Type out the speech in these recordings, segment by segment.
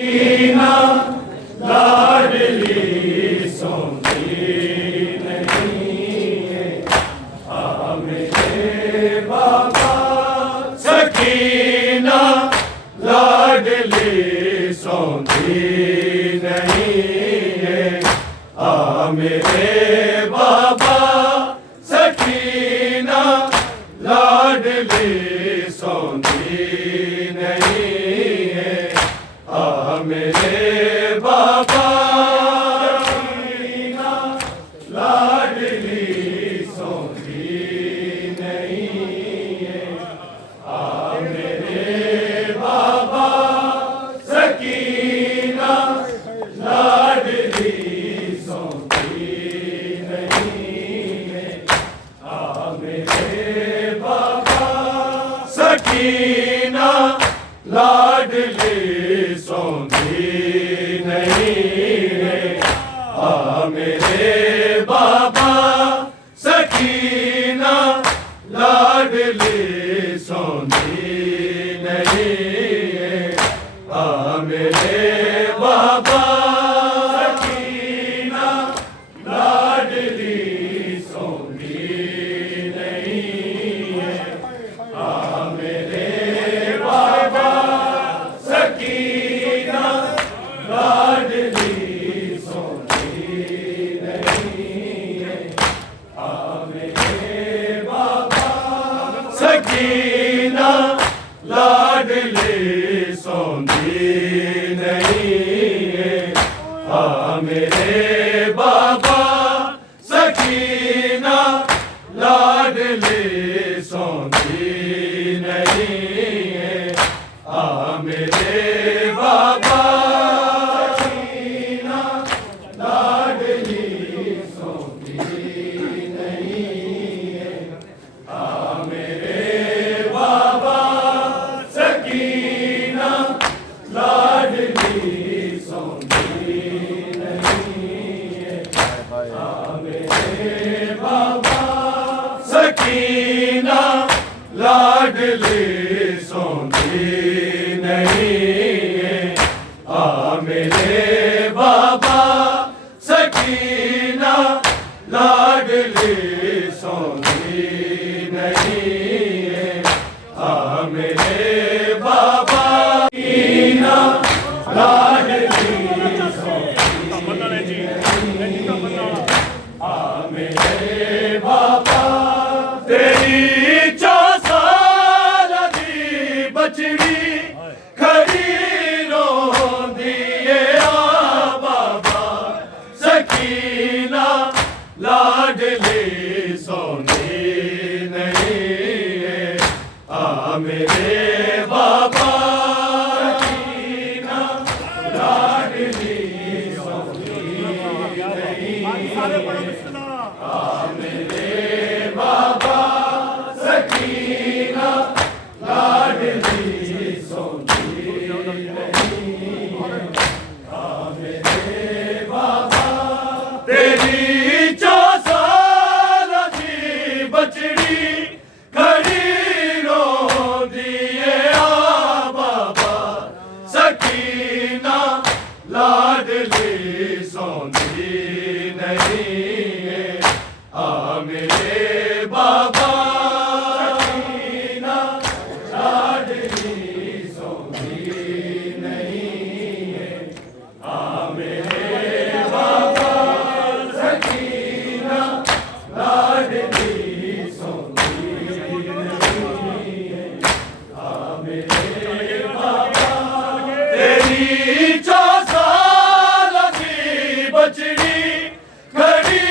मीना लाडली सोनी नहीं है, आ मेरे बाबा सकीना लाडली सोनी नहीं है, आ मेरे बाबा सकीना लाडली सोनी नहीं है, आ मेरे बाबा सकीना लाडली सोनी नहीं है, आ मेरे बाबा सकीना लाडली सोनी नहीं है, आ मेरे बाबा सकीना लाडली सोनी नहीं है, आ मेरे बाबा सकीना लाडली सोनी नहीं है, आ मेरे बाबा सकीना लाडली सोनी नहीं है, आ मेरे बाबा सकीना लाडली सोनी नहीं है, आ मेरे बाबा सकीना लाडली सोनी नहीं है, आ मेरे बाबा सकीना लाडली सोनी नहीं है, आ मेरे बाबा सकीना लाडली सोनी नहीं है, आ मेरे बाबा सकीना लाडली सोनी नहीं है, आ मेरे बाबा सकीना लाडली सोनी नहीं है, आ मेरे बाबा सकीना लाडली सोनी नहीं है, आ मेरे बाबा सकीना लाडली सोनी नहीं है, आ मेरे बाबा तेरी 4 साल दी बचड़ी खड़ी रोंदी है, आ बाबा सकीना लाडली सोनी नहीं है, आ मेरे बाबा सकीना लाडली सोनी नहीं है, आ मेरे बाबा सकीना लाडली सोनी नहीं है, आ मेरे बाबा तेरी 4 साल दी बचड़ी खड़ी रोंदी है, आ बाबा सकीना लाडली सोनी नहीं है, आ मेरे बाबा सकीना लाडली सोनी नहीं है, आ मेरे बाबा सकीना लाडली सोनी नहीं है, आ मेरे बाबा तेरी 4 साल दी बचड़ी खड़ी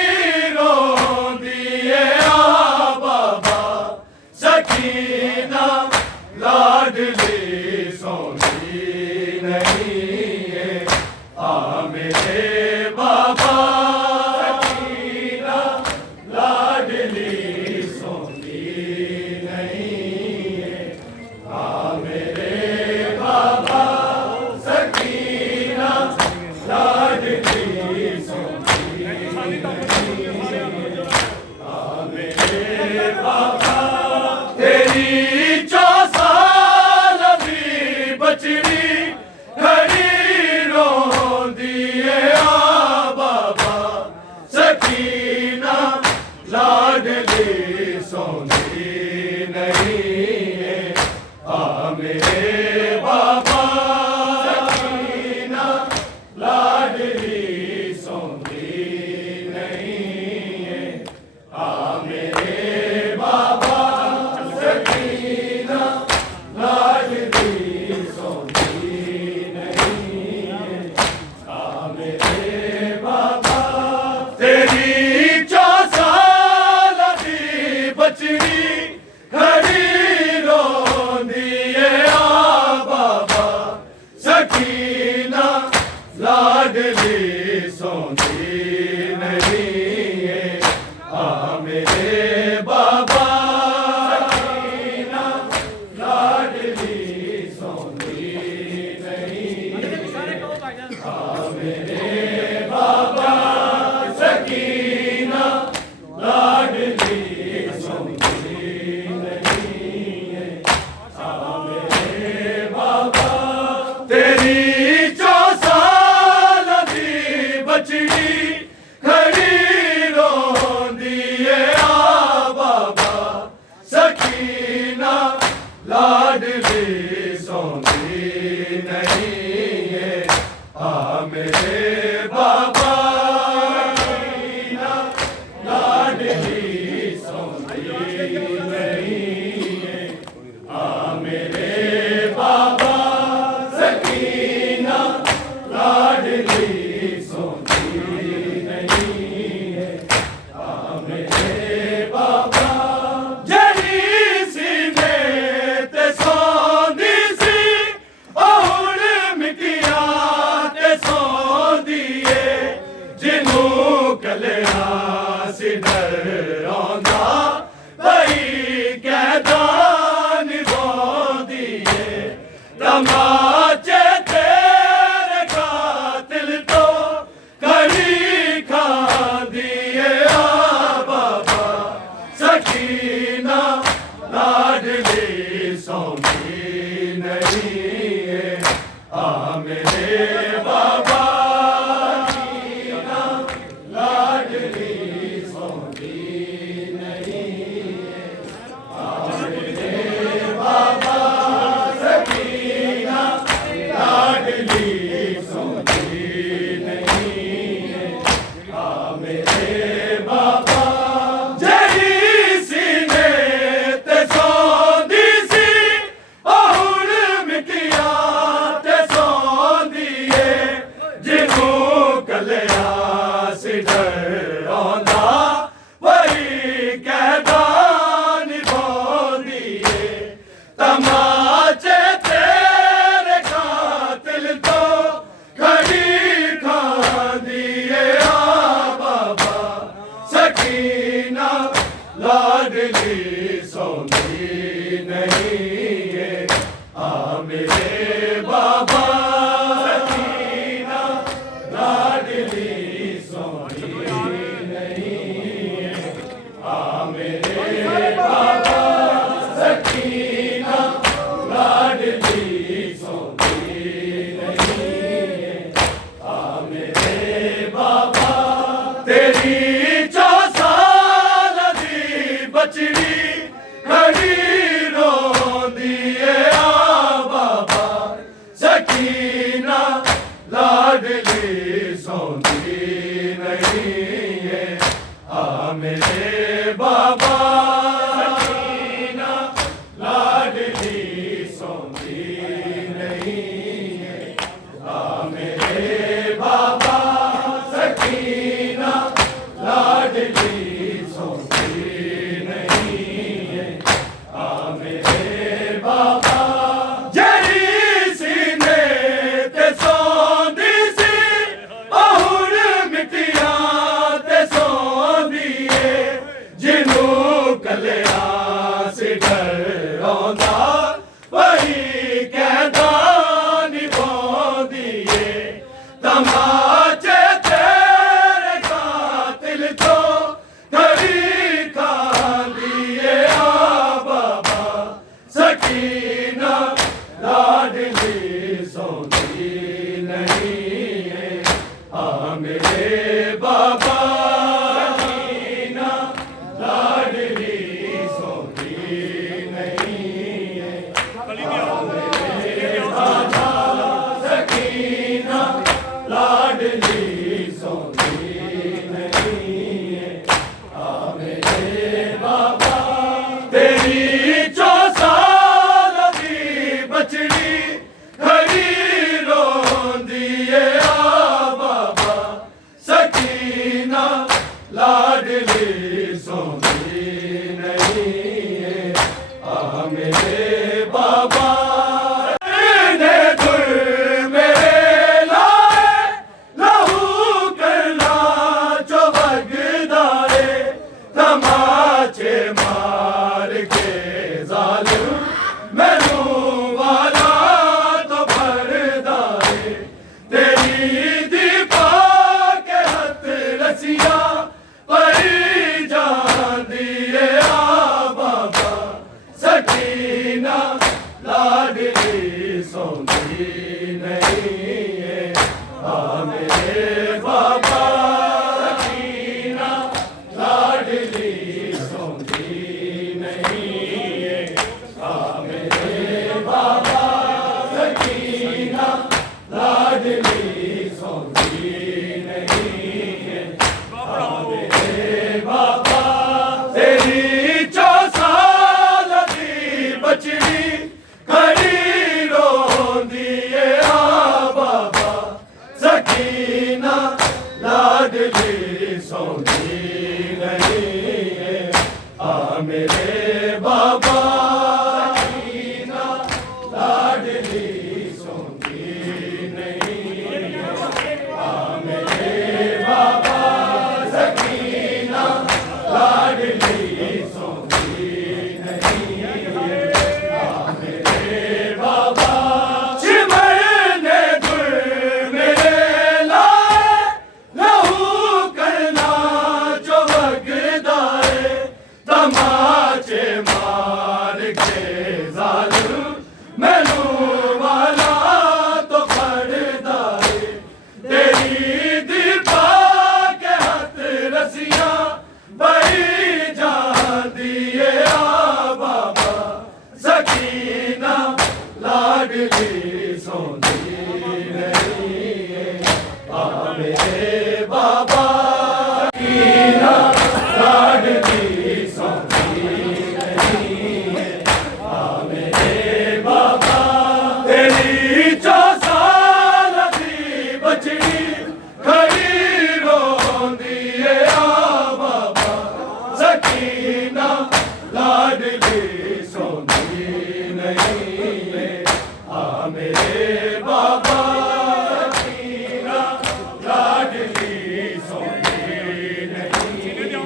रोंदी है, आ बाबा सकीना लाडली सोनी नहीं है, आ मेरे बाबा सकीना लाडली सोनी नहीं है, आ मेरे बाबा सकीना लाडली सौंधी नहीं है आ मेरे बाबा सकीना लाडली सौंधी नहीं आ मेरे बाबा सकीना लाडली सौंधी नहीं है आ मेरे बाबा तेरी बचड़ी खड़ी रोंदी है आ बाबा सकीना लाडली सौंधी नहीं है आ मेरे बाबा सकीना लाडली सौंधी नहीं है आ मेरे बाबा सकीना लाडली तमाचे तेरे कातिल तो कड़ी खा दिए आ बाबा सकीना लाडली सौंधी नहीं है आ मेरे बाबा सकीना लाडली सौंधी नहीं है आ मेरे बाबा लाडली सौंधी नहीं है आ मेरे बाबा जड़ी सीने ते सौंधी सी हुण मिटिया ते सौंधी है जिन्हों कलिया सी डरांदा वही कहदा निभांदी है तमाचे लाडली सौंधी नहीं है आ मेरे बाबा सकीना लाडली सौंधी नहीं है आ मेरे बाबा सकीना लाडली सौंधी नहीं है आ मेरे बाबा तेरी बचड़ी खड़ी रोंदी है आ बाबा सकीना लाडली सौंधी नहीं है आ मेरे बाबा सकीना लाडली सौंधी नहीं है आ मेरे बाबा सकीना लाडली तमाचे तेरे कातिल तो कड़ी खा दिए आ बाबा सकीना लाडली सौंधी नहीं है आ मेरे बाबा सकीना लाडली सौंधी नहीं है आ मेरे बाबा सकीना लाड दीपा के हथ रसिया परी जाती है आ बाबा सकीना लाडली सौंधी नहीं है आ मेरे बाबा सकीना लाडली सौंधी नहीं है आ मेरे बाबा सकीना लाडली सौंधी नहीं है आ मेरे बाबा तेरी 4 साल दी बचड़ी खड़ी रोंदी है आ बाबा सकीना लाडली सौंधी नहीं है आ मेरे बाबा सकीना लाडली सौंधी नहीं है आ मेरे बाबा सकीना लाडली सौंधी नहीं है आ मेरे बाबा सिमर ने गुर मेरे लाए लहू करना जो वगदाए तमाचे मार के जालिम मैनू वाला तो खड़दाए तेरी दीपा के हथ रसिया बही जाती है आ बाबा सकीना लाडली सौंधी नहीं है आ मेरे बाबा सकीना लाडली सौंधी नहीं है आ मेरे बाबा तेरी 4 साल दी बचड़ी खड़ी रोंदी है आ बाबा सकीना लाडली सौंधी नहीं है आ मेरे बाबा सकीना लाडली सौंधी नहीं है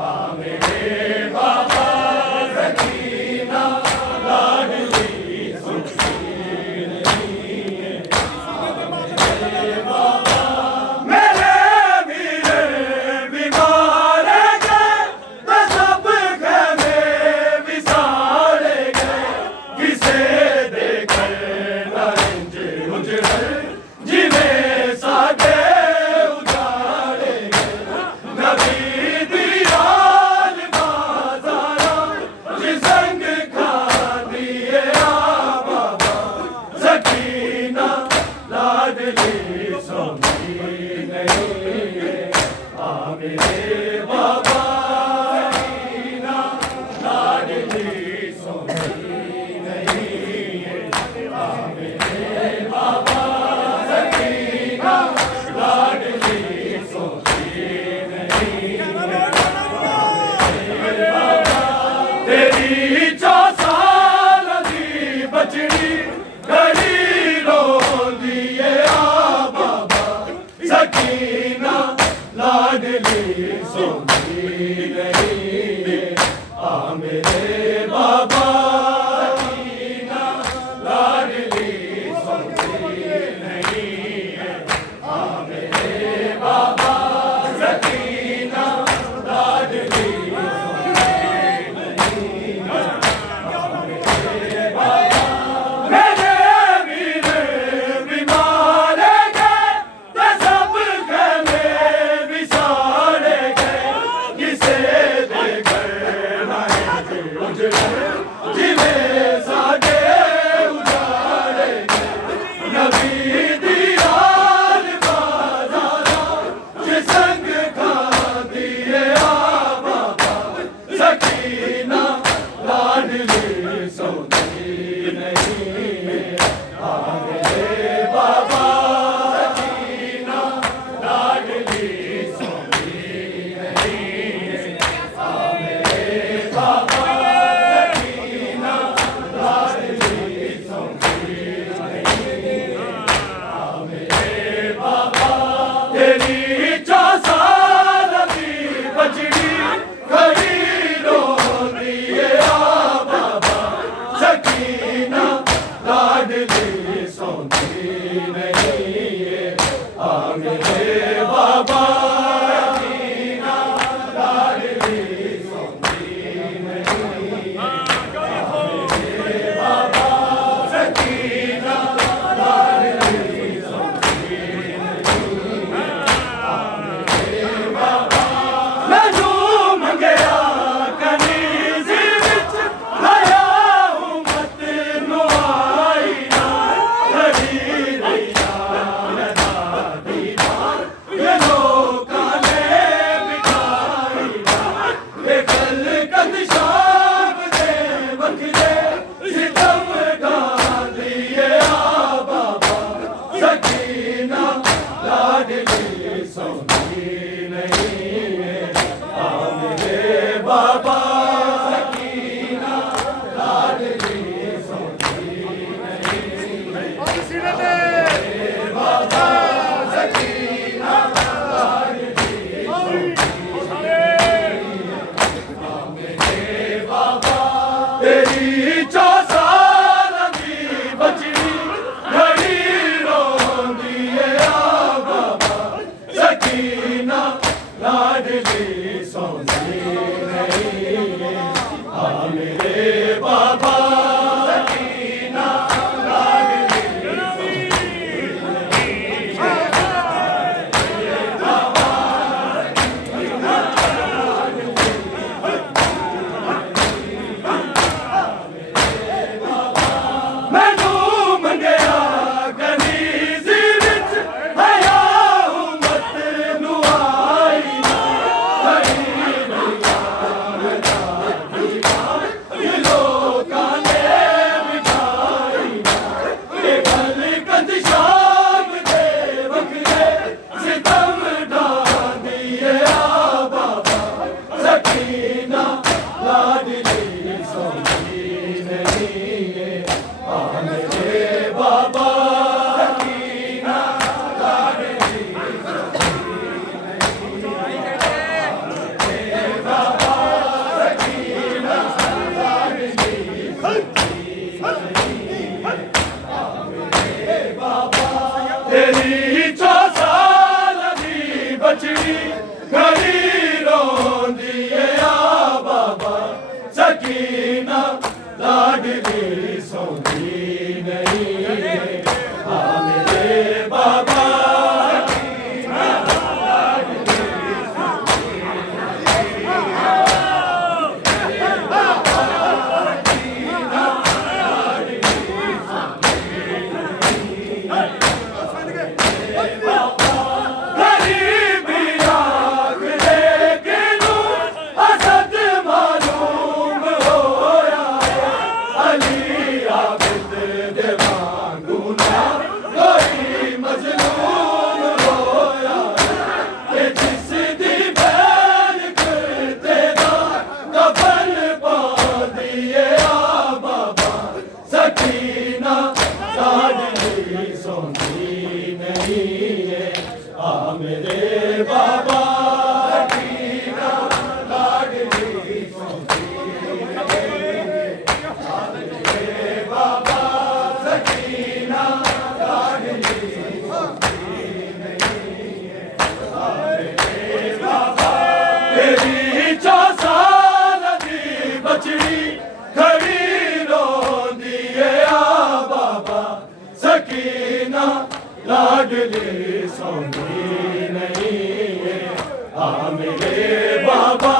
आ मेरे बाबा सकीना लाडली सौंधी नहीं है मेरे बाबा मेरे वीर बीमार गए तो सब गए विसारे गए किसे देकर नरेंज उजड़ जिन्हें सागे उजाड़े गए नबी दीवाल बाजारा जिसंग खा दिए आ बाबा सकीना लाडली सौंधी नहीं है आ मेरे बाबा सकीना लाडली सौंधी नहीं है आ मेरे बाबा सकीना लाडली सौंधी नहीं है मेरे बाबा तेरी 4 साल दी बचड़ी खड़ी रोंदी है आ बाबा सकीना लाडली सौंधी सकीना लाडली सौंधी नहीं है आ मेरे बाबा सकीना लाडली सौंधी नहीं है बाबा सकीना लाडली मेरे बाबा तेरी 4 साल दी बचड़ी घड़ी रोंदी है आ बाबा सकीना लाडली सौंधी नहीं है आ मेरे बाबा सकीना लाडली मैनू मंगया कनीज़ विच हया उम्मत नू आई ना ये लोकां ने बिठाई ना ये गल कंद शाम दे वखरे सितम ढांदी है आ बाबा सकीना लाडली सौंधी नहीं है आ मेरे बाबा सकीना लाडली तेरी 4 साल दी बचड़ी घड़ी रोंदी है आ बाबा सकीना लाडली सौंधी नहीं है आ मेरे बाबा गरीबी आँख देके नू असद मालूम होया है अली आबिद दे वांगू ना कोई मजलूम होया है जिस दी बैन करते दा कफन पा दिए आ बाबा सकीना लाडली सौंधी नहीं है आ मेरे बाबा सकीना लाडली सौंधी नहीं है आ मेरे बाबा सकीना लाडली सौंधी नहीं है आ मेरे बाबा तेरी 4 साल दी बचड़ी खड़ी रोंदी है आ बाबा सकीना लाडली सौंधी नहीं है आ मेरे बाबा